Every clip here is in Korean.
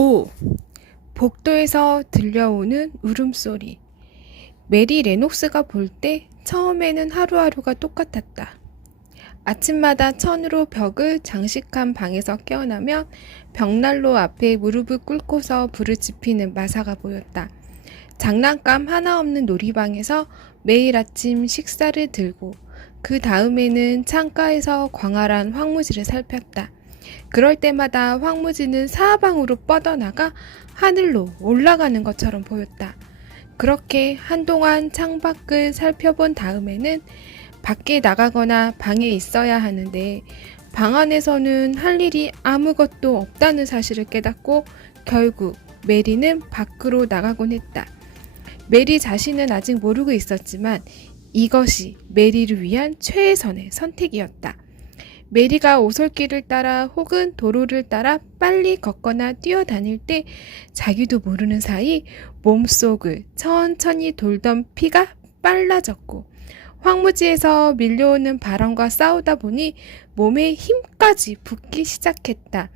5. 복도에서 들려오는 울음소리. 메리 레녹스가 볼 때 처음에는 하루하루가 똑같았다. 아침마다 천으로 벽을 장식한 방에서 깨어나면 벽난로 앞에 무릎을 꿇고서 불을 지피는 마사가 보였다. 장난감 하나 없는 놀이방에서 매일 아침 식사를 들고 그 다음에는 창가에서 광활한 황무지를 살폈다. 그럴 때마다 황무지는 사방으로 뻗어나가 하늘로 올라가는 것처럼 보였다. 그렇게 한동안 창밖을 살펴본 다음에는 밖에 나가거나 방에 있어야 하는데 방 안에서는 할 일이 아무것도 없다는 사실을 깨닫고 결국 메리는 밖으로 나가곤 했다. 메리 자신은 아직 모르고 있었지만 이것이 메리를 위한 최선의 선택이었다. 메리가 오솔길을 따라 혹은 도로를 따라 빨리 걷거나 뛰어다닐 때 자기도 모르는 사이 몸속을 천천히 돌던 피가 빨라졌고 황무지에서 밀려오는 바람과 싸우다 보니 몸에 힘까지 붙기 시작했다.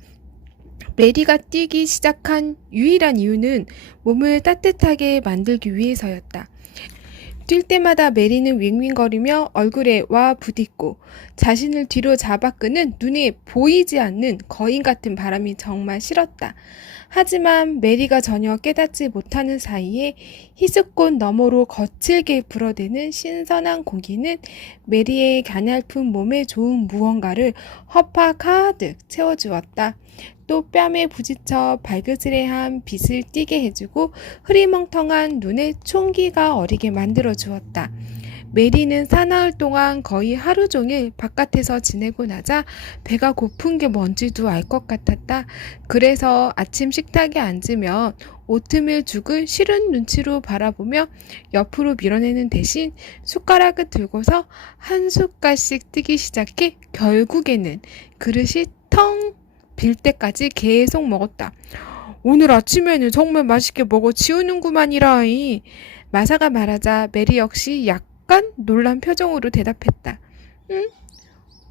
메리가 뛰기 시작한 유일한 이유는 몸을 따뜻하게 만들기 위해서였다. 뛸 때마다 메리는 윙윙거리며 얼굴에 와 부딪고 자신을 뒤로 잡아 끄는 눈에 보이지 않는 거인 같은 바람이 정말 싫었다. 하지만 메리가 전혀 깨닫지 못하는 사이에 희석꽃 너머로 거칠게 불어대는 신선한 공기는 메리의 가냘픈 몸에 좋은 무언가를 허파 가득 채워주었다. 또 뺨에 부딪혀 발그스레한 빛을 띠게 해주고 흐리멍텅한 눈에 총기가 어리게 만들어 주었다. 메리는 사나흘 동안 거의 하루 종일 바깥에서 지내고 나자 배가 고픈 게 뭔지도 알 것 같았다. 그래서 아침 식탁에 앉으면 오트밀 죽을 싫은 눈치로 바라보며 옆으로 밀어내는 대신 숟가락을 들고서 한 숟갈씩 뜨기 시작해 결국에는 그릇이 텅 빌 때까지 계속 먹었다. 오늘 아침에는 정말 맛있게 먹어 치우는구만이라이. 마사가 말하자 메리 역시 약간 놀란 표정으로 대답했다. 응?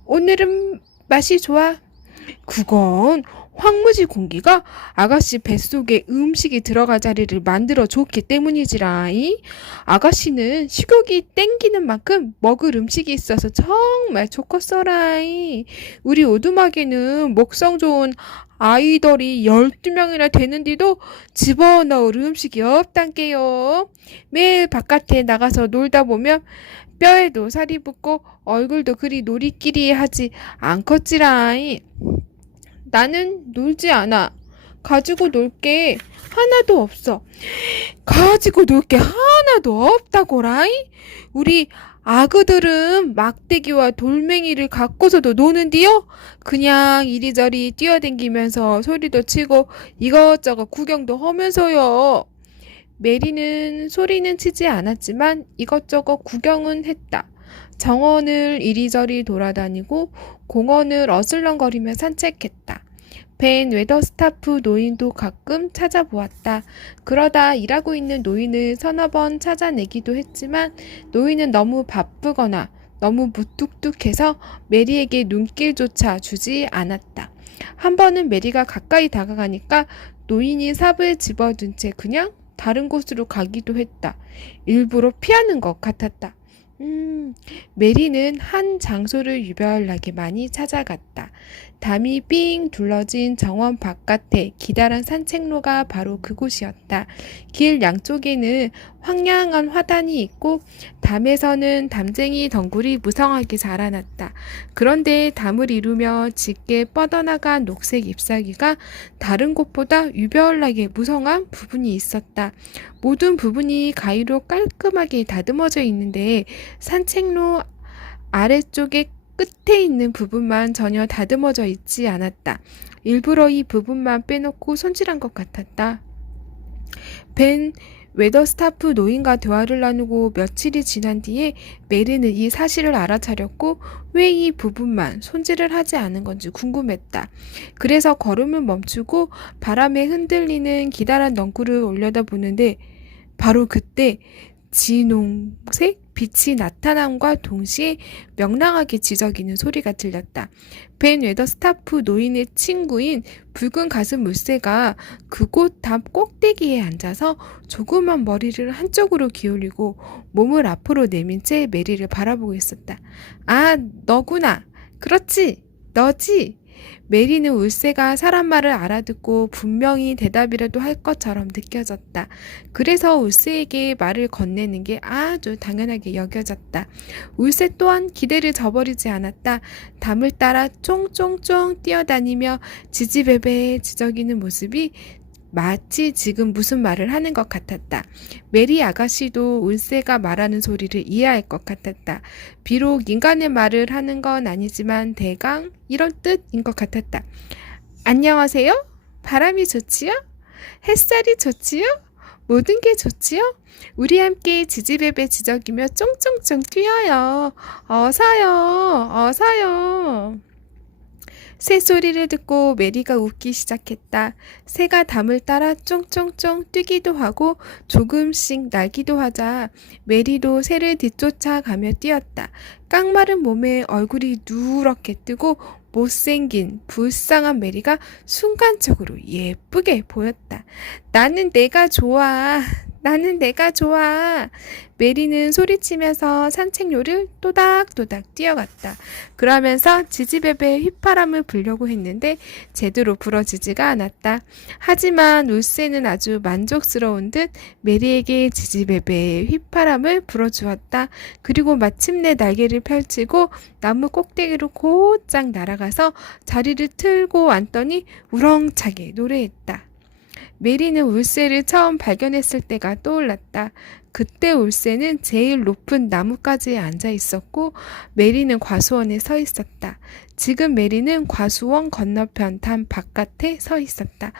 오늘은 맛이 좋아. 그건 황무지 공기가 아가씨 뱃속에 음식이 들어갈 자리를 만들어 줬기 때문이지라이. 아가씨는 식욕이 땡기는 만큼 먹을 음식이 있어서 정말 좋겠어라이. 우리 오두막에는 먹성 좋은 아이들이 12명이나 되는데도 집어넣을 음식이 없단께요. 매일 바깥에 나가서 놀다 보면 뼈에도 살이 붙고 얼굴도 그리 놀이끼리 하지 않겠지라이. 나는 놀지 않아. 가지고 놀 게 하나도 없어. 가지고 놀 게 하나도 없다고라이? 우리 아그들은 막대기와 돌멩이를 갖고서도 노는디요? 그냥 이리저리 뛰어댕기면서 소리도 치고 이것저것 구경도 하면서요. 메리는 소리는 치지 않았지만 이것저것 구경은 했다. 정원을 이리저리 돌아다니고 공원을 어슬렁거리며 산책했다. 벤 웨더스타프 노인도 가끔 찾아보았다. 그러다 일하고 있는 노인을 서너 번 찾아내기도 했지만 노인은 너무 바쁘거나 너무 무뚝뚝해서 메리에게 눈길조차 주지 않았다. 한 번은 메리가 가까이 다가가니까 노인이 삽을 집어든 채 그냥 다른 곳으로 가기도 했다. 일부러 피하는 것 같았다. 메리는 한 장소를 유별나게 많이 찾아갔다. 담이 삥 둘러진 정원 바깥에 기다란 산책로가 바로 그곳이었다. 길 양쪽에는 황량한 화단이 있고 담에서는 담쟁이 덩굴이 무성하게 자라났다. 그런데 담을 이루며 짙게 뻗어나간 녹색 잎사귀가 다른 곳보다 유별나게 무성한 부분이 있었다. 모든 부분이 가위로 깔끔하게 다듬어져 있는데 산책로 아래쪽에 끝에 있는 부분만 전혀 다듬어져 있지 않았다. 일부러 이 부분만 빼놓고 손질한 것 같았다. 벤 웨더스타프 노인과 대화를 나누고 며칠이 지난 뒤에 메리는 이 사실을 알아차렸고 왜 이 부분만 손질을 하지 않은 건지 궁금했다. 그래서 걸음을 멈추고 바람에 흔들리는 기다란 넝굴을 올려다보는데 바로 그때 진홍색 빛이 나타남과 동시에 명랑하게 지저귀는 소리가 들렸다. 벤 웨더스타프 노인의 친구인 붉은 가슴 울새가 그곳 담 꼭대기에 앉아서 조그만 머리를 한쪽으로 기울이고 몸을 앞으로 내민 채 메리를 바라보고 있었다. 아, 너구나. 그렇지, 너지. 메리는 울새가 사람 말을 알아듣고 분명히 대답이라도 할 것처럼 느껴졌다. 그래서 울새에게 말을 건네는 게 아주 당연하게 여겨졌다. 울새 또한 기대를 저버리지 않았다. 담을 따라 쫑쫑쫑 뛰어다니며 지지배배 지저귀는 모습이 마치 지금 무슨 말을 하는 것 같았다. 메리 아가씨도 울새가 말하는 소리를 이해할 것 같았다. 비록 인간의 말을 하는 건 아니지만 대강 이런 뜻인 것 같았다. 안녕하세요? 바람이 좋지요? 햇살이 좋지요? 모든 게 좋지요? 우리 함께 지지배배 지저귀며 쫑쫑쫑 뛰어요. 어서요, 어서요. 새 소리를 듣고 메리가 웃기 시작했다. 새가 담을 따라 쫑쫑쫑 뛰기도 하고 조금씩 날기도 하자 메리도 새를 뒤쫓아 가며 뛰었다. 깡마른 몸에 얼굴이 누렇게 뜨고 못생긴 불쌍한 메리가 순간적으로 예쁘게 보였다. 나는 내가 좋아. 나는 내가 좋아. 메리는 소리치면서 산책로를 또닥또닥 뛰어갔다. 그러면서 지지배배의 휘파람을 불려고 했는데 제대로 불어지지가 않았다. 하지만 울새는 아주 만족스러운 듯 메리에게 지지배배의 휘파람을 불어주었다. 그리고 마침내 날개를 펼치고 나무 꼭대기로 곧장 날아가서 자리를 틀고 앉더니 우렁차게 노래했다. 메리는 울새를 처음 발견했을 때가 떠올랐다. 그때 울새는 제일 높은 나무가지에 앉아 있었고 메리는 과수원에 서 있었다. 지금 메리는 과수원 건너편 담 바깥에 서 있었다.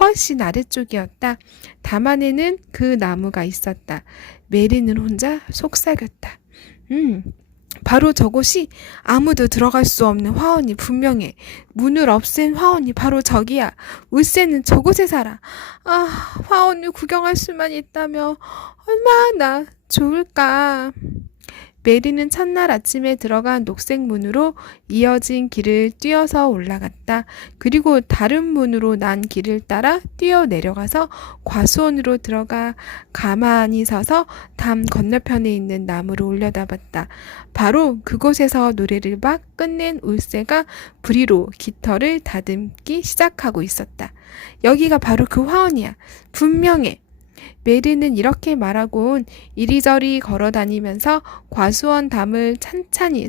훨씬 아래쪽이었다. 담 안에는 그 나무가 있었다. 메리는 혼자 속삭였다. 바로 저곳이 아무도 들어갈 수 없는 화원이 분명해. 문을 없앤 화원이 바로 저기야. 울새는 저곳에 살아. 아, 화원을 구경할 수만 있다면 얼마나 좋을까. 메리는 첫날 아침에 들어간 녹색 문으로 이어진 길을 뛰어서 올라갔다. 그리고 다른 문으로 난 길을 따라 뛰어 내려가서 과수원으로 들어가 가만히 서서 담 건너편에 있는 나무를 올려다봤다. 바로 그곳에서 노래를 막 끝낸 울새가 부리로 깃털을 다듬기 시작하고 있었다. 여기가 바로 그 화원이야. 분명해. 메리는 이렇게 말하곤 이리저리 걸어다니면서 과수원 담을 찬찬히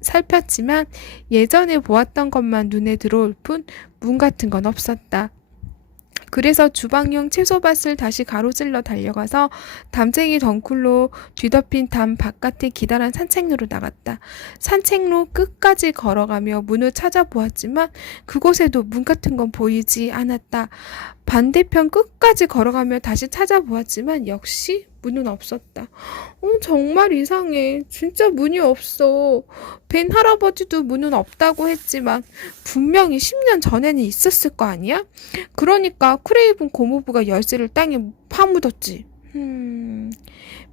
살폈지만 예전에 보았던 것만 눈에 들어올 뿐 문 같은 건 없었다. 그래서 주방용 채소밭을 다시 가로질러 달려가서 담쟁이 덩쿨로 뒤덮인 담 바깥의 기다란 산책로로 나갔다. 산책로 끝까지 걸어가며 문을 찾아보았지만 그곳에도 문 같은 건 보이지 않았다. 반대편 끝까지 걸어가며 다시 찾아보았지만 역시 문은 없었다. 정말 이상해. 진짜 문이 없어. 벤 할아버지도 문은 없다고 했지만 분명히 10년 전에는 있었을 거 아니야? 그러니까 크레이븐 고모부가 열쇠를 땅에 파묻었지.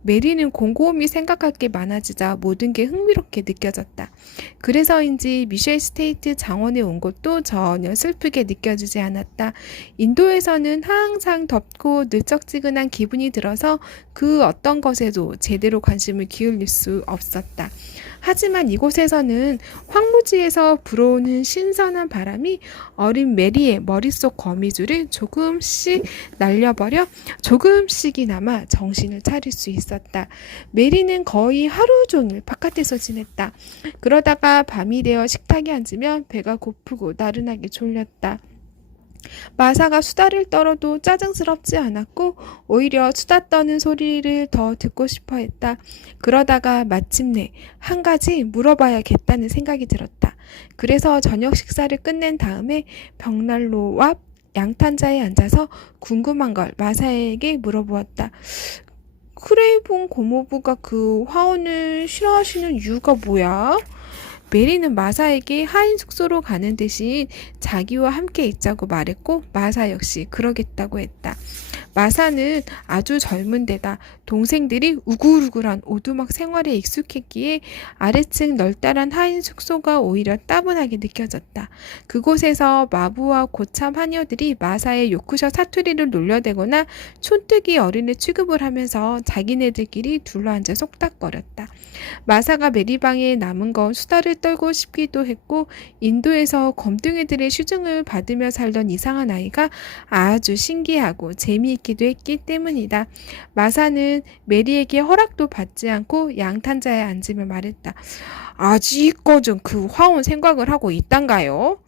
메리는 곰곰이 생각할 게 많아지자 모든 게 흥미롭게 느껴졌다. 그래서인지 미셸 스테이트 장원에 온 것도 전혀 슬프게 느껴지지 않았다. 인도에서는 항상 덥고 늘적지근한 기분이 들어서 그 어떤 것에도 제대로 관심을 기울일 수 없었다. 하지만 이곳에서는 황무지에서 불어오는 신선한 바람이 어린 메리의 머릿속 거미줄을 조금씩 날려버려 조금씩이나마 정신을 차릴 수 있었다. 메리는 거의 하루 종일 바깥에서 지냈다. 그러다가 밤이 되어 식탁에 앉으면 배가 고프고 나른하게 졸렸다. 마사가 수다를 떨어도 짜증스럽지 않았고 오히려 수다 떠는 소리를 더 듣고 싶어 했다. 그러다가 마침내 한 가지 물어봐야겠다는 생각이 들었다. 그래서 저녁 식사를 끝낸 다음에 벽난로 앞 양탄자에 앉아서 궁금한 걸 마사에게 물어보았다. 크레이븐 고모부가 그 화원을 싫어하시는 이유가 뭐야? 메리는 마사에게 하인 숙소로 가는 대신 자기와 함께 있자고 말했고 마사 역시 그러겠다고 했다. 마사는 아주 젊은 데다 동생들이 우글우글한 오두막 생활에 익숙했기에 아래층 널따란 하인 숙소가 오히려 따분하게 느껴졌다. 그곳에서 마부와 고참 하녀들이 마사의 요크셔 사투리를 놀려대거나 촌뜨기 어린애 취급을 하면서 자기네들끼리 둘러앉아 속닥거렸다. 마사가 메리방에 남은 건 수다를 떨고 싶기도 했고 인도에서 검둥이들의 시중을 받으며 살던 이상한 아이가 아주 신기하고 재미있기도 했기 때문이다. 마사는 메리에게 허락도 받지 않고 양탄자에 앉으며 말했다. 아직까진 그 화원 생각을 하고 있단가요?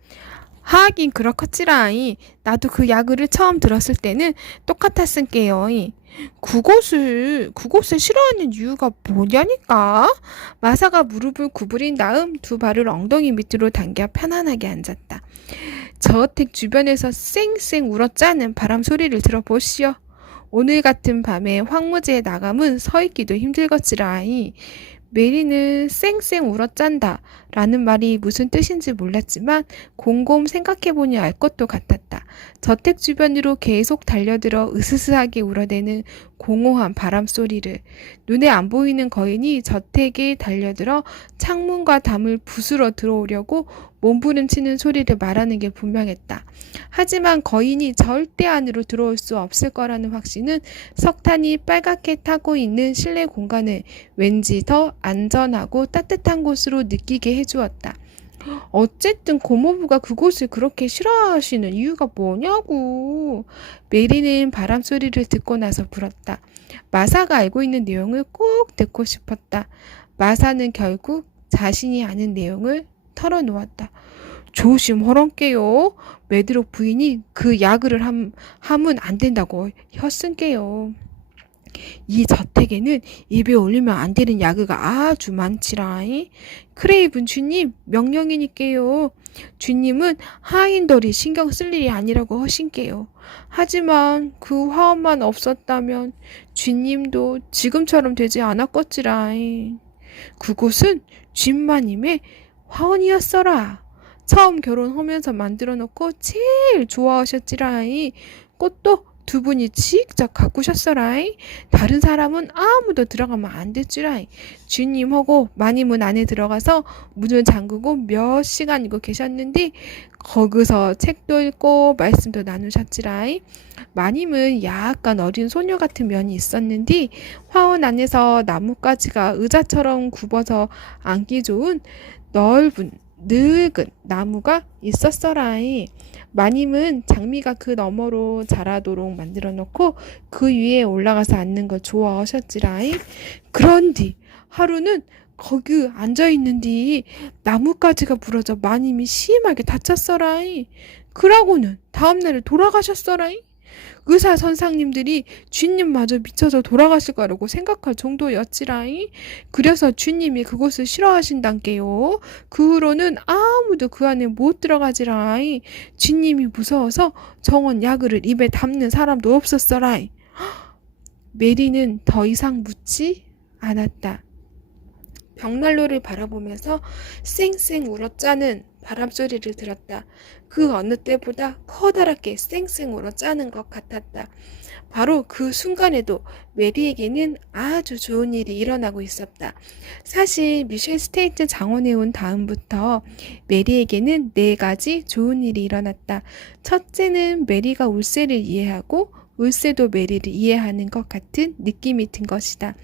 하긴 그렇겠지라이. 나도 그 야구를 처음 들었을 때는 똑같았을게요. 그곳을 싫어하는 이유가 뭐냐니까? 마사가 무릎을 구부린 다음 두 발을 엉덩이 밑으로 당겨 편안하게 앉았다. 저택 주변에서 쌩쌩 울어짜는 바람 소리를 들어보시오. 오늘 같은 밤에 황무지에 나가면 서 있기도 힘들겠지라이. 메리는 쌩쌩 울어짠다 라는 말이 무슨 뜻인지 몰랐지만 곰곰 생각해보니 알 것도 같았다. 저택 주변으로 계속 달려들어 으스스하게 울어대는 공허한 바람소리를 눈에 안 보이는 거인이 저택에 달려들어 창문과 담을 부수러 들어오려고 몸부림치는 소리를 말하는 게 분명했다. 하지만 거인이 절대 안으로 들어올 수 없을 거라는 확신은 석탄이 빨갛게 타고 있는 실내 공간을 왠지 더 안전하고 따뜻한 곳으로 느끼게 해주었다. 어쨌든 고모부가 그곳을 그렇게 싫어하시는 이유가 뭐냐고. 메리는 바람소리를 듣고 나서 물었다. 마사가 알고 있는 내용을 꼭 듣고 싶었다. 마사는 결국 자신이 아는 내용을 털어놓았다. 조심하란께요. 메드록 부인이 그 야그를 하면 안 된다고 혔쓴게요. 이 저택에는 입에 올리면 안 되는 야그가 아주 많지라이. 크레이븐 주님 명령이니께요. 주님은 하인들이 신경 쓸 일이 아니라고 하신게요. 하지만 그 화원만 없었다면 주님도 지금처럼 되지 않았겠지라이. 그곳은 쥔마님의 화원이었어라. 처음 결혼하면서 만들어 놓고 제일 좋아하셨지라이. 꽃도 두 분이 직접 가꾸셨어라이. 다른 사람은 아무도 들어가면 안 됐지라이. 주님하고 마님은 안에 들어가서 문을 잠그고 몇 시간이고 계셨는데 거기서 책도 읽고 말씀도 나누셨지라이. 마님은 약간 어린 소녀 같은 면이 있었는데 화원 안에서 나뭇가지가 의자처럼 굽어서 앉기 좋은 넓은 늙은 나무가 있었어라이. 마님은 장미가 그 너머로 자라도록 만들어 놓고 그 위에 올라가서 앉는 걸 좋아하셨지라이. 그런디 하루는 거기 앉아있는디 나뭇가지가 부러져 마님이 심하게 다쳤어라이. 그러고는 다음날에 돌아가셨어라이. 의사 선생님들이 주님마저 미쳐서 돌아가실 거라고 생각할 정도였지라이. 그래서 주님이 그곳을 싫어하신단께요. 그 후로는 아무도 그 안에 못 들어가지라이. 주님이 무서워서 정원 야그를 입에 담는 사람도 없었어라이. 메리는 더 이상 묻지 않았다. 벽난로를 바라보면서 쌩쌩 울어짜는 바람소리를 들었다. 그 어느 때보다 커다랗게 쌩쌩 울어짜는 것 같았다. 바로 그 순간에도 메리에게는 아주 좋은 일이 일어나고 있었다. 사실 미셸 스테이트 장원에 온 다음부터 메리에게는 4가지 좋은 일이 일어났다. 첫째는 메리가 울세를 이해하고 울세도 메리를 이해하는 것 같은 느낌이 든 것이다.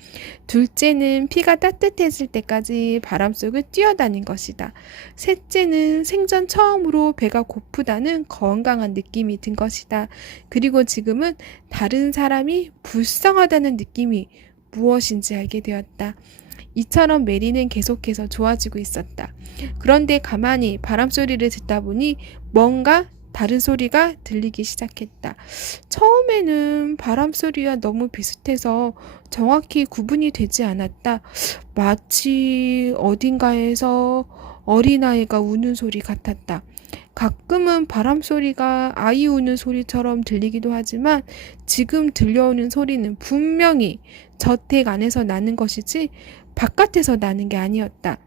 둘째는 피가 따뜻해질 때까지 바람 속을 뛰어다닌 것이다. 셋째는 생전 처음으로 배가 고프다는 건강한 느낌이 든 것이다. 그리고 지금은 다른 사람이 불쌍하다는 느낌이 무엇인지 알게 되었다. 이처럼 메리는 계속해서 좋아지고 있었다. 그런데 가만히 바람소리를 듣다 보니 뭔가 다른 소리가 들리기 시작했다. 처음에는 바람소리와 너무 비슷해서 정확히 구분이 되지 않았다. 마치 어딘가에서 어린아이가 우는 소리 같았다. 가끔은 바람소리가 아이 우는 소리처럼 들리기도 하지만 지금 들려오는 소리는 분명히 저택 안에서 나는 것이지 바깥에서 나는 게 아니었다.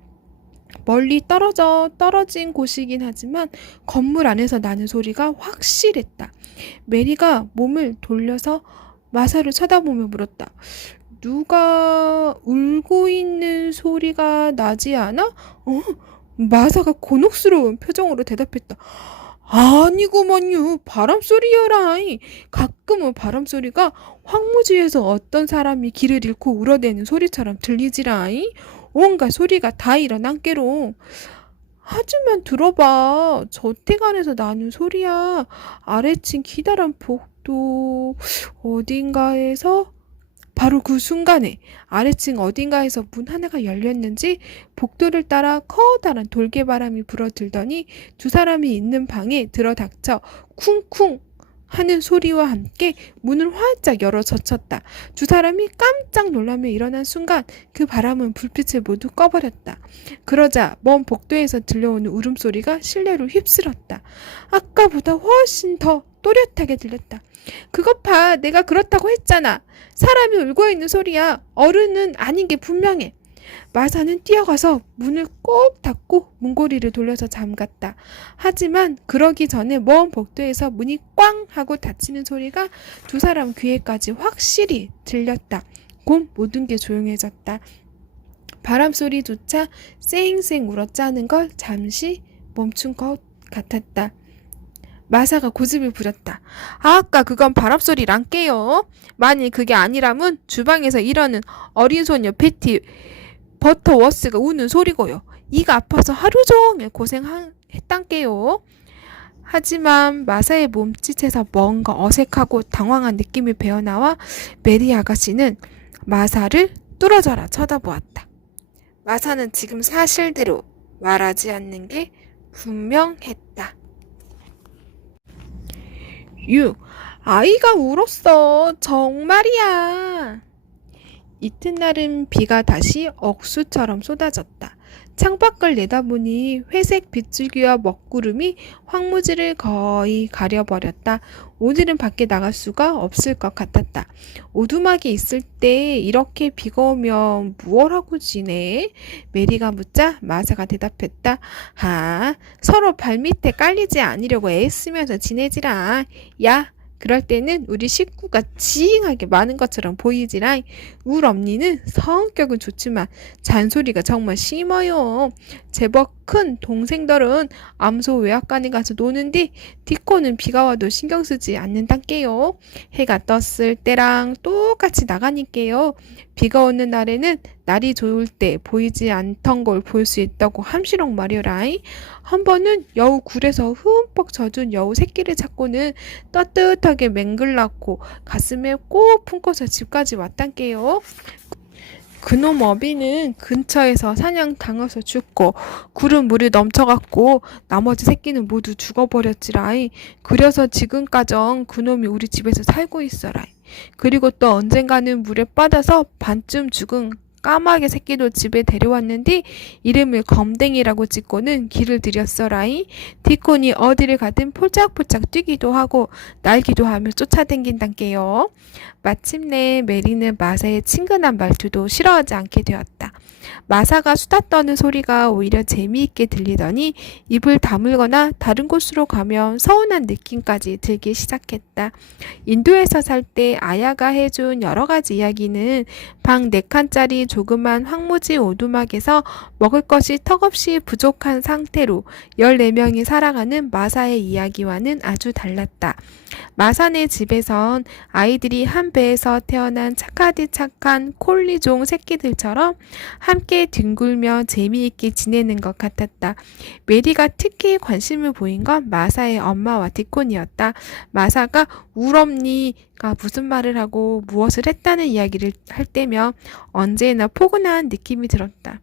멀리 떨어진 곳이긴 하지만 건물 안에서 나는 소리가 확실했다. 메리가 몸을 돌려서 마사를 쳐다보며 물었다. 누가 울고 있는 소리가 나지 않아? 마사가 곤혹스러운 표정으로 대답했다. 아니구먼요. 바람소리여라이. 가끔은 바람소리가 황무지에서 어떤 사람이 길을 잃고 울어대는 소리처럼 들리지라이. 온갖 소리가 다 일어난게로. 하지만 들어봐. 저택안에서 나는 소리야. 아래층 기다란 복도 어딘가에서 바로 그 순간에 아래층 어딘가에서 문 하나가 열렸는지 복도를 따라 커다란 돌개바람이 불어들더니 두 사람이 있는 방에 들어닥쳐 쿵쿵 하는 소리와 함께 문을 활짝 열어 젖혔다. 두 사람이 깜짝 놀라며 일어난 순간 그 바람은 불빛을 모두 꺼버렸다. 그러자 먼 복도에서 들려오는 울음소리가 실내로 휩쓸었다. 아까보다 훨씬 더 또렷하게 들렸다. 그것 봐, 내가 그렇다고 했잖아. 사람이 울고 있는 소리야. 어른은 아닌 게 분명해. 마사는 뛰어가서 문을 꼭 닫고 문고리를 돌려서 잠갔다. 하지만 그러기 전에 먼 복도에서 문이 꽝 하고 닫히는 소리가 두 사람 귀에까지 확실히 들렸다. 곧 모든 게 조용해졌다. 바람소리조차 쌩쌩 울었자는 걸 잠시 멈춘 것 같았다. 마사가 고집을 부렸다. 아까 그건 바람소리란 깨요. 만일 그게 아니라면 주방에서 일하는 어린 소녀 베티 버터워스가 우는 소리고요. 이가 아파서 하루 종일 고생했단게요. 하지만 마사의 몸짓에서 뭔가 어색하고 당황한 느낌이 배어나와 메리 아가씨는 마사를 뚫어져라 쳐다보았다. 마사는 지금 사실대로 말하지 않는 게 분명했다. 6. 아이가 울었어. 정말이야. 이튿날은 비가 다시 억수처럼 쏟아졌다. 창밖을 내다보니 회색 빗줄기와 먹구름이 황무지를 거의 가려버렸다. 오늘은 밖에 나갈 수가 없을 것 같았다. 오두막이 있을 때 이렇게 비가 오면 무얼 하고 지내? 메리가 묻자 마사가 대답했다. 서로 발밑에 깔리지 않으려고 애쓰면서 지내지라. 야, 그럴 때는 우리 식구가 징하게 많은 것처럼 보이지라. 울 언니는 성격은 좋지만 잔소리가 정말 심어요. 제법 큰 동생들은 암소 외양간에 가서 노는데 디코는 비가 와도 신경 쓰지 않는단께요. 해가 떴을 때랑 똑같이 나가니까요. 비가 오는 날에는 날이 좋을 때 보이지 않던 걸 볼 수 있다고 함시렁 말이오라이. 한 번은 여우 굴에서 흠뻑 젖은 여우 새끼를 찾고는 떳떳하게 맹글 낳고 가슴에 꼭 품고서 집까지 왔단께요. 그놈 어비는 근처에서 사냥 당해서 죽고 굴은 물이 넘쳐갔고 나머지 새끼는 모두 죽어버렸지라이. 그래서 지금까정 그놈이 우리 집에서 살고 있어라이. 그리고 또 언젠가는 물에 빠져서 반쯤 죽은 까마귀 새끼도 집에 데려왔는데 이름을 검댕이라고 짓고는 길을 들였어라이. 디콘이 어디를 가든 폴짝폴짝 뛰기도 하고 날기도 하며 쫓아댕긴단께요. 마침내 메리는 마사의 친근한 말투도 싫어하지 않게 되었다. 마사가 수다 떠는 소리가 오히려 재미있게 들리더니 입을 다물거나 다른 곳으로 가면 서운한 느낌까지 들기 시작했다. 인도에서 살 때 아야가 해준 여러 가지 이야기는 방 4칸짜리 조그만 황무지 오두막에서 먹을 것이 턱없이 부족한 상태로 14명이 살아가는 마사의 이야기와는 아주 달랐다. 마사네 집에선 아이들이 한 배에서 태어난 착하디 착한 콜리종 새끼들처럼 함께 뒹굴며 재미있게 지내는 것 같았다. 메리가 특히 관심을 보인 건 마사의 엄마와 디콘이었다. 마사가 울엄니가 무슨 말을 하고 무엇을 했다는 이야기를 할 때면 언제나 포근한 느낌이 들었다.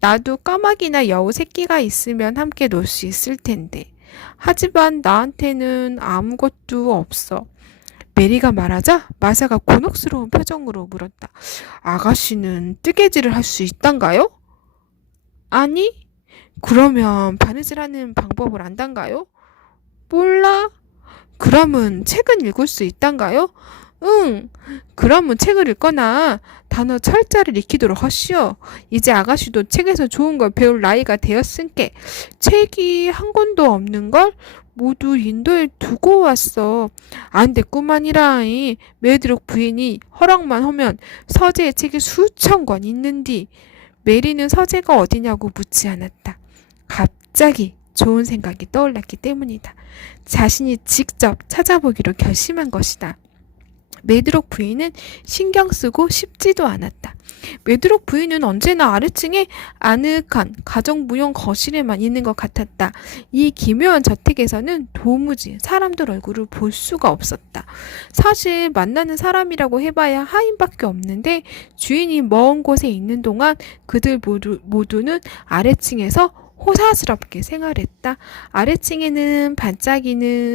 나도 까마귀나 여우 새끼가 있으면 함께 놀 수 있을 텐데. 하지만 나한테는 아무것도 없어. 메리가 말하자 마사가 곤혹스러운 표정으로 물었다. 아가씨는 뜨개질을 할 수 있단가요? 아니? 그러면 바느질하는 방법을 안단가요? 몰라. 그러면 책은 읽을 수 있단가요? 응. 그러면 책을 읽거나 단어 철자를 익히도록 하시오. 이제 아가씨도 책에서 좋은 걸 배울 나이가 되었으니까 책이 한 권도 없는 걸 모두 인도에 두고 왔어. 안 됐구만이라이. 메드록 부인이 허락만 하면 서재에 책이 수천 권 있는디. 메리는 서재가 어디냐고 묻지 않았다. 갑자기 좋은 생각이 떠올랐기 때문이다. 자신이 직접 찾아보기로 결심한 것이다. 메드록 부인은 신경 쓰고 싶지도 않았다. 메드록 부인은 언제나 아래층에 아늑한 가정부용 거실에만 있는 것 같았다. 이 기묘한 저택에서는 도무지 사람들 얼굴을 볼 수가 없었다. 사실 만나는 사람이라고 해봐야 하인밖에 없는데 주인이 먼 곳에 있는 동안 그들 모두는 아래층에서 호사스럽게 생활했다. 아래층에는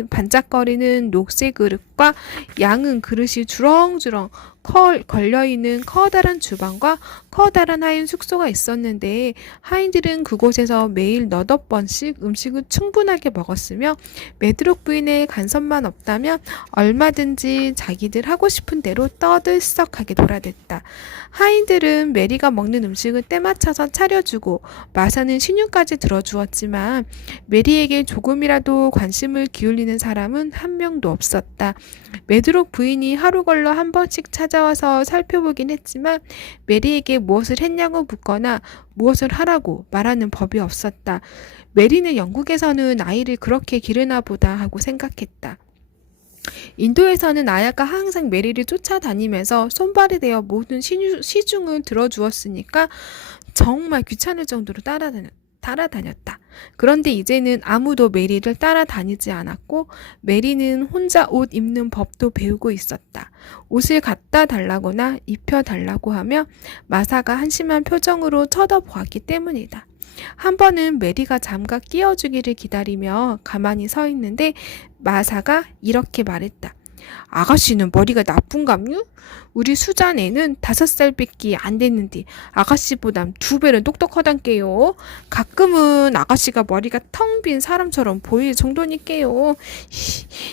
반짝거리는 녹색 그릇과 양은 그릇이 주렁주렁 걸려있는 커다란 주방과 커다란 하인 숙소가 있었는데 하인들은 그곳에서 매일 너댓 번씩 음식을 충분하게 먹었으며 메드록 부인의 간섭만 없다면 얼마든지 자기들 하고 싶은 대로 떠들썩하게 돌아댔다. 하인들은 메리가 먹는 음식을 때맞춰서 차려주고 마사는 신유까지 들어주었지만 메리에게 조금이라도 관심을 기울이는 사람은 한 명도 없었다. 메드록 부인이 하루 걸러 한 번씩 찾아와서 살펴보긴 했지만 메리에게 무엇을 했냐고 묻거나 무엇을 하라고 말하는 법이 없었다. 메리는 영국에서는 아이를 그렇게 기르나 보다 하고 생각했다. 인도에서는 아야가 항상 메리를 쫓아다니면서 손발이 되어 모든 시중을 들어주었으니까 정말 귀찮을 정도로 따라다녔다. 그런데 이제는 아무도 메리를 따라다니지 않았고 메리는 혼자 옷 입는 법도 배우고 있었다. 옷을 갖다 달라거나 입혀 달라고 하며 마사가 한심한 표정으로 쳐다보았기 때문이다. 한 번은 메리가 잠깐 끼워주기를 기다리며 가만히 서 있는데 마사가 이렇게 말했다. 아가씨는 머리가 나쁜감요? 우리 수잔애는 5살밖에 안 됐는데 아가씨보단 2배는 똑똑하단께요. 가끔은 아가씨가 머리가 텅 빈 사람처럼 보일 정도니까요.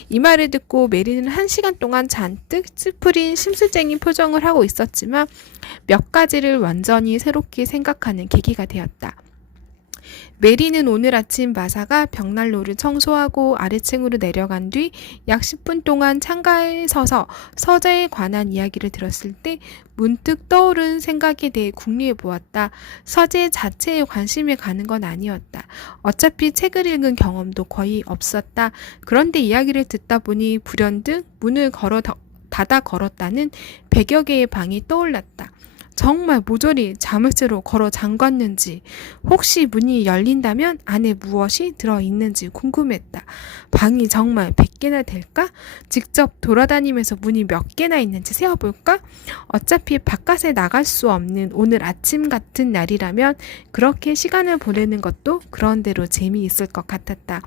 이 말을 듣고 메리는 1시간 동안 잔뜩 찌푸린 심술쟁이 표정을 하고 있었지만 몇 가지를 완전히 새롭게 생각하는 계기가 되었다. 메리는 오늘 아침 마사가 벽난로를 청소하고 아래층으로 내려간 뒤 약 10분 동안 창가에 서서 서재에 관한 이야기를 들었을 때 문득 떠오른 생각에 대해 궁리해 보았다. 서재 자체에 관심이 가는 건 아니었다. 어차피 책을 읽은 경험도 거의 없었다. 그런데 이야기를 듣다 보니 불현듯 문을 닫아 걸었다는 100여 개의 방이 떠올랐다. 정말 모조리 자물쇠로 걸어 잠갔는지 혹시 문이 열린다면 안에 무엇이 들어있는지 궁금했다. 방이 정말 100개나 될까? 직접 돌아다니면서 문이 몇 개나 있는지 세어볼까? 어차피 바깥에 나갈 수 없는 오늘 아침 같은 날이라면 그렇게 시간을 보내는 것도 그런대로 재미있을 것 같았다.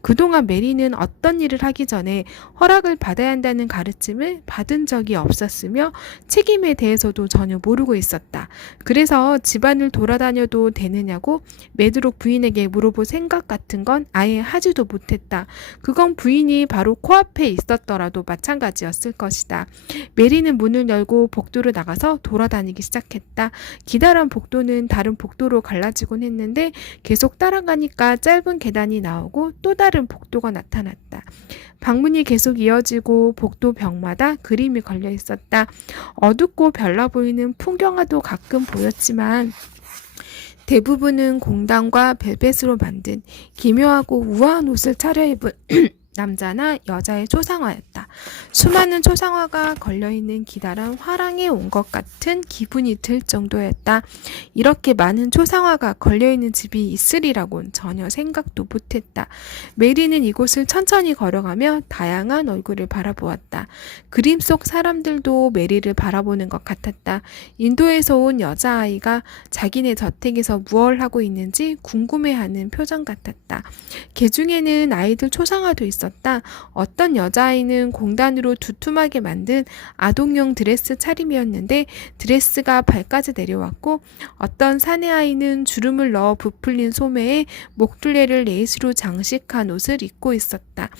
그동안 메리는 어떤 일을 하기 전에 허락을 받아야 한다는 가르침을 받은 적이 없었으며 책임에 대해서도 전혀 모르고 있었다. 그래서 집안을 돌아다녀도 되느냐고 메드록 부인에게 물어볼 생각 같은 건 아예 하지도 못했다. 그건 부인이 바로 코앞에 있었더라도 마찬가지였을 것이다. 메리는 문을 열고 복도로 나가서 돌아다니기 시작했다. 기다란 복도는 다른 복도로 갈라지곤 했는데 계속 따라가니까 짧은 계단이 나오고 또 다른 복도가 나타났다. 방문이 계속 이어지고 복도 벽마다 그림이 걸려 있었다. 어둡고 별나 보이는 풍경화도 가끔 보였지만 대부분은 공단과 벨벳으로 만든 기묘하고 우아한 옷을 차려입은 남자나 여자의 초상화였다. 수많은 초상화가 걸려있는 기다란 화랑에 온 것 같은 기분이 들 정도였다. 이렇게 많은 초상화가 걸려있는 집이 있으리라고는 전혀 생각도 못했다. 메리는 이곳을 천천히 걸어가며 다양한 얼굴을 바라보았다. 그림 속 사람들도 메리를 바라보는 것 같았다. 인도에서 온 여자아이가 자기네 저택에서 무얼 하고 있는지 궁금해하는 표정 같았다. 개 중에는 아이들 초상화도 있었다. 어떤 여자아이는 공단으로 두툼하게 만든 아동용 드레스 차림이었는데 드레스가 발까지 내려왔고 어떤 사내아이는 주름을 넣어 부풀린 소매에 목둘레를 레이스로 장식한 옷을 입고 있었다.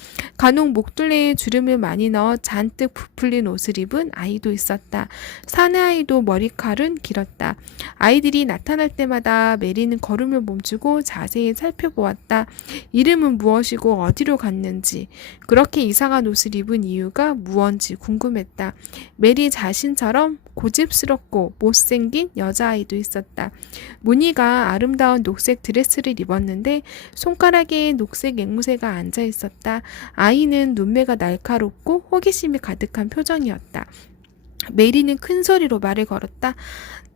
간혹 목둘레에 주름을 많이 넣어 잔뜩 부풀린 옷을 입은 아이도 있었다. 사내 아이도 머리칼은 길었다. 아이들이 나타날 때마다 메리는 걸음을 멈추고 자세히 살펴보았다. 이름은 무엇이고 어디로 갔는지, 그렇게 이상한 옷을 입은 이유가 무언지 궁금했다. 메리 자신처럼 고집스럽고 못생긴 여자아이도 있었다. 무늬가 아름다운 녹색 드레스를 입었는데 손가락에 녹색 앵무새가 앉아 있었다. 아이는 눈매가 날카롭고 호기심이 가득한 표정이었다. 메리는 큰 소리로 말을 걸었다.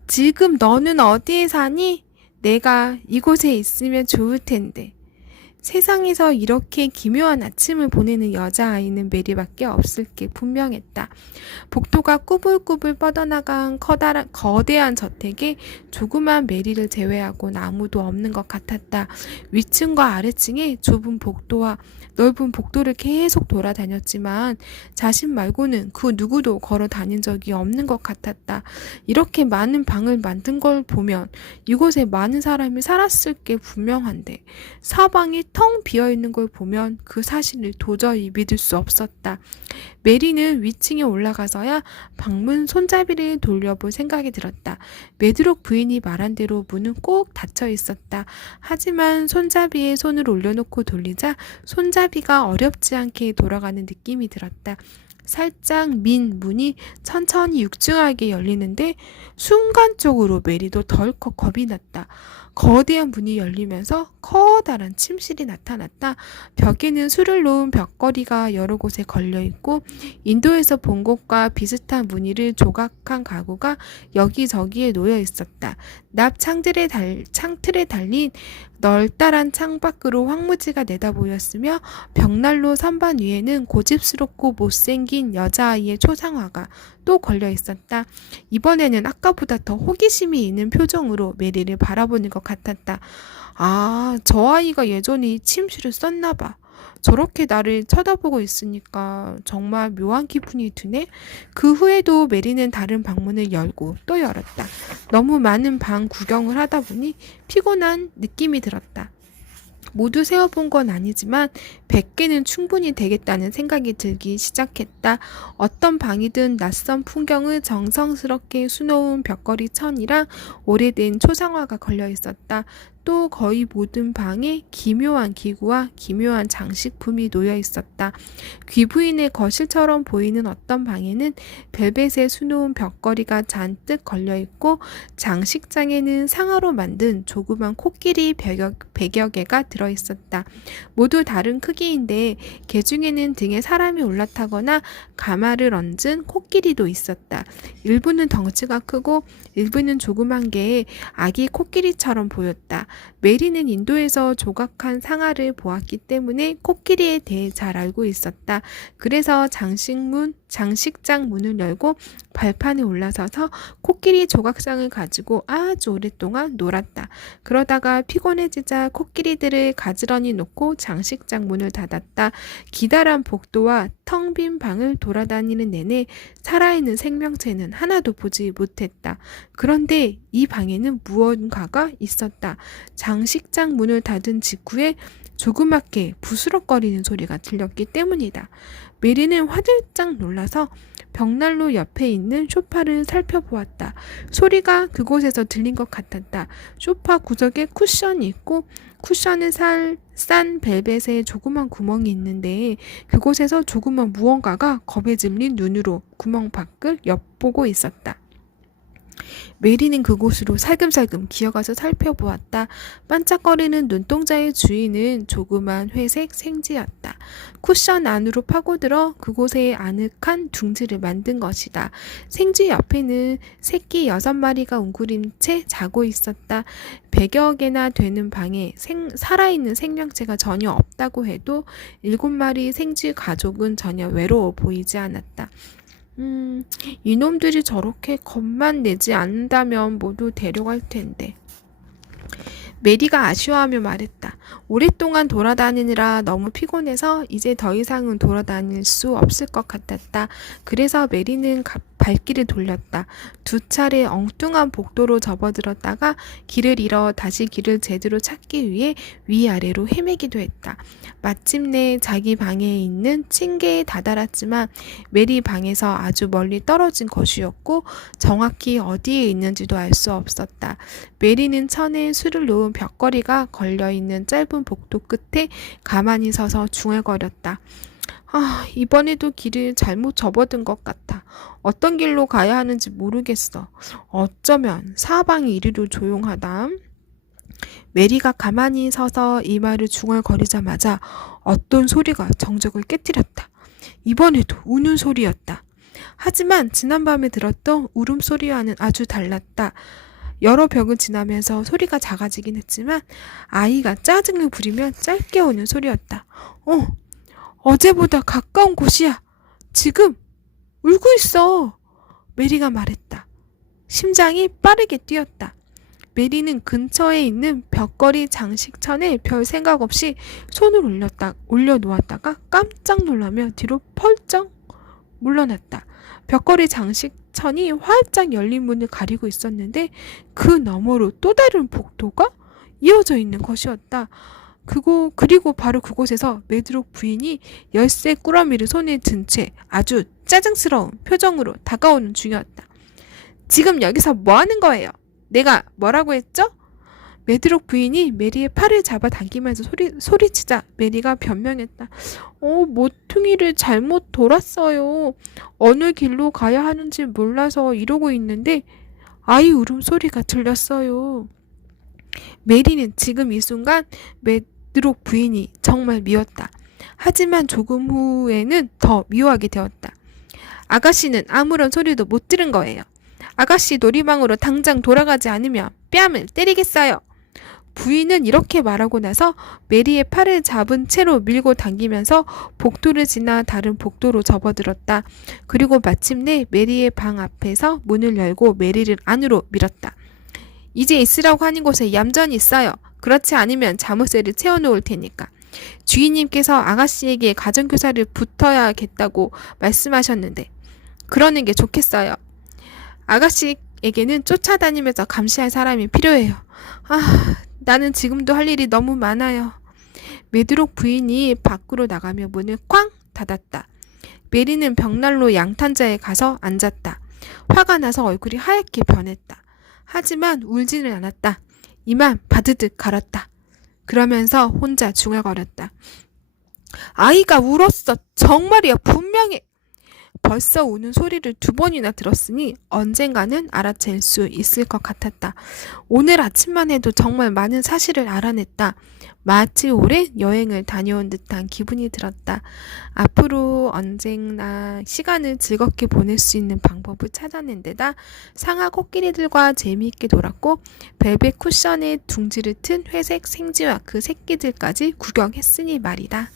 지금 너는 어디에 사니? 내가 이곳에 있으면 좋을 텐데. 세상에서 이렇게 기묘한 아침을 보내는 여자아이는 메리밖에 없을 게 분명했다. 복도가 꾸불꾸불 뻗어나간 거대한 저택에 조그만 메리를 제외하고는 아무도 없는 것 같았다. 위층과 아래층에 좁은 복도와 넓은 복도를 계속 돌아다녔지만 자신 말고는 그 누구도 걸어 다닌 적이 없는 것 같았다. 이렇게 많은 방을 만든 걸 보면 이곳에 많은 사람이 살았을 게 분명한데 사방이 텅 비어있는 걸 보면 그 사실을 도저히 믿을 수 없었다. 메리는 위층에 올라가서야 방문 손잡이를 돌려볼 생각이 들었다. 메드록 부인이 말한 대로 문은 꼭 닫혀 있었다. 하지만 손잡이에 손을 올려놓고 돌리자 손잡이가 어렵지 않게 돌아가는 느낌이 들었다. 살짝 민 문이 천천히 육중하게 열리는데 순간적으로 메리도 덜컥 겁이 났다. 거대한 문이 열리면서 커다란 침실이 나타났다. 벽에는 술을 놓은 벽걸이가 여러 곳에 걸려있고 인도에서 본 것과 비슷한 무늬를 조각한 가구가 여기저기에 놓여 있었다. 납 창틀에 달린 널따란 창밖으로 황무지가 내다 보였으며 벽난로 선반 위에는 고집스럽고 못생긴 여자아이의 초상화가 또 걸려 있었다. 이번에는 아까보다 더 호기심이 있는 표정으로 메리를 바라보는 것 같았다. 아, 저 아이가 예전에 이 침실을 썼나 봐. 저렇게 나를 쳐다보고 있으니까 정말 묘한 기분이 드네. 그 후에도 메리는 다른 방문을 열고 또 열었다. 너무 많은 방 구경을 하다 보니 피곤한 느낌이 들었다. 모두 세어본 건 아니지만 100개는 충분히 되겠다는 생각이 들기 시작했다. 어떤 방이든 낯선 풍경을 정성스럽게 수놓은 벽걸이 천이랑 오래된 초상화가 걸려 있었다. 또 거의 모든 방에 기묘한 기구와 기묘한 장식품이 놓여 있었다. 귀부인의 거실처럼 보이는 어떤 방에는 벨벳에 수놓은 벽걸이가 잔뜩 걸려있고 장식장에는 상아로 만든 조그만 코끼리 100여 개가 들어있었다. 모두 다른 크기인데 개 중에는 등에 사람이 올라타거나 가마를 얹은 코끼리도 있었다. 일부는 덩치가 크고 일부는 조그만 개에 아기 코끼리처럼 보였다. 메리는 인도에서 조각한 상아를 보았기 때문에 코끼리에 대해 잘 알고 있었다. 그래서 장식장 문을 열고 발판에 올라서서 코끼리 조각상을 가지고 아주 오랫동안 놀았다. 그러다가 피곤해지자 코끼리들을 가지런히 놓고 장식장 문을 닫았다. 기다란 복도와 텅 빈 방을 돌아다니는 내내 살아있는 생명체는 하나도 보지 못했다. 그런데 이 방에는 무언가가 있었다. 장식장 문을 닫은 직후에 조그맣게 부스럭거리는 소리가 들렸기 때문이다. 메리는 화들짝 놀라서 벽난로 옆에 있는 소파를 살펴보았다. 소리가 그곳에서 들린 것 같았다. 소파 구석에 쿠션이 있고 쿠션에 싼 벨벳에 조그만 구멍이 있는데 그곳에서 조그만 무언가가 겁에 질린 눈으로 구멍 밖을 엿보고 있었다. 메리는 그곳으로 살금살금 기어가서 살펴보았다. 반짝거리는 눈동자의 주인은 조그만 회색 생쥐였다. 쿠션 안으로 파고들어 그곳에 아늑한 둥지를 만든 것이다. 생쥐 옆에는 새끼 6마리가 웅크린 채 자고 있었다. 100여 개나 되는 방에 살아있는 생명체가 전혀 없다고 해도 7마리 생쥐 가족은 전혀 외로워 보이지 않았다. 이놈들이 저렇게 겁만 내지 않는다면 모두 데려갈 텐데. 메리가 아쉬워하며 말했다. 오랫동안 돌아다니느라 너무 피곤해서 이제 더 이상은 돌아다닐 수 없을 것 같았다. 그래서 메리는 발길을 돌렸다. 두 차례 엉뚱한 복도로 접어들었다가 길을 잃어 다시 길을 제대로 찾기 위해 위아래로 헤매기도 했다. 마침내 자기 방에 있는 층계에 다다랐지만 메리 방에서 아주 멀리 떨어진 것이었고 정확히 어디에 있는지도 알 수 없었다. 메리는 천에 술을 놓은 벽걸이가 걸려있는 짧은 복도 끝에 가만히 서서 중얼거렸다. 이번에도 길을 잘못 접어든 것 같아. 어떤 길로 가야 하는지 모르겠어. 어쩌면 사방이 이리로 조용하다. 메리가 가만히 서서 이 말을 중얼거리자마자 어떤 소리가 정적을 깨뜨렸다. 이번에도 우는 소리였다. 하지만 지난밤에 들었던 울음소리와는 아주 달랐다. 여러 벽을 지나면서 소리가 작아지긴 했지만 아이가 짜증을 부리면 짧게 오는 소리였다. 어제보다 가까운 곳이야. 지금 울고 있어. 메리가 말했다. 심장이 빠르게 뛰었다. 메리는 근처에 있는 벽걸이 장식천에 별 생각 없이 손을 올려놓았다가 깜짝 놀라며 뒤로 펄쩍 물러났다. 벽걸이 장식천이 활짝 열린 문을 가리고 있었는데 그 너머로 또 다른 복도가 이어져 있는 것이었다. 그리고 바로 그곳에서 메드록 부인이 열쇠 꾸러미를 손에 든 채 아주 짜증스러운 표정으로 다가오는 중이었다. 지금 여기서 뭐 하는 거예요? 내가 뭐라고 했죠? 메드록 부인이 메리의 팔을 잡아당기면서 소리치자 메리가 변명했다. 모퉁이를 잘못 돌았어요. 어느 길로 가야 하는지 몰라서 이러고 있는데 아이 울음소리가 들렸어요. 메리는 지금 이 순간 메드록 부인이 정말 미웠다. 하지만 조금 후에는 더 미워하게 되었다. 아가씨는 아무런 소리도 못 들은 거예요. 아가씨 놀이방으로 당장 돌아가지 않으면 뺨을 때리겠어요. 부인은 이렇게 말하고 나서 메리의 팔을 잡은 채로 밀고 당기면서 복도를 지나 다른 복도로 접어들었다. 그리고 마침내 메리의 방 앞에서 문을 열고 메리를 안으로 밀었다. 이제 있으라고 하는 곳에 얌전히 있어요. 그렇지 않으면 자물쇠를 채워놓을 테니까. 주인님께서 아가씨에게 가정교사를 붙어야겠다고 말씀하셨는데 그러는 게 좋겠어요. 아가씨에게는 쫓아다니면서 감시할 사람이 필요해요. 나는 지금도 할 일이 너무 많아요. 메드록 부인이 밖으로 나가며 문을 쾅 닫았다. 메리는 벽난로 양탄자에 가서 앉았다. 화가 나서 얼굴이 하얗게 변했다. 하지만 울지는 않았다. 이만 바드득 갈았다. 그러면서 혼자 중얼거렸다. 아이가 울었어. 정말이야. 분명히. 벌써 우는 소리를 2번이나 들었으니 언젠가는 알아챌 수 있을 것 같았다. 오늘 아침만 해도 정말 많은 사실을 알아냈다. 마치 오랜 여행을 다녀온 듯한 기분이 들었다. 앞으로 언제나 시간을 즐겁게 보낼 수 있는 방법을 찾아낸 데다 상하 코끼리들과 재미있게 놀았고 벨벳 쿠션에 둥지를 튼 회색 생쥐와 그 새끼들까지 구경했으니 말이다.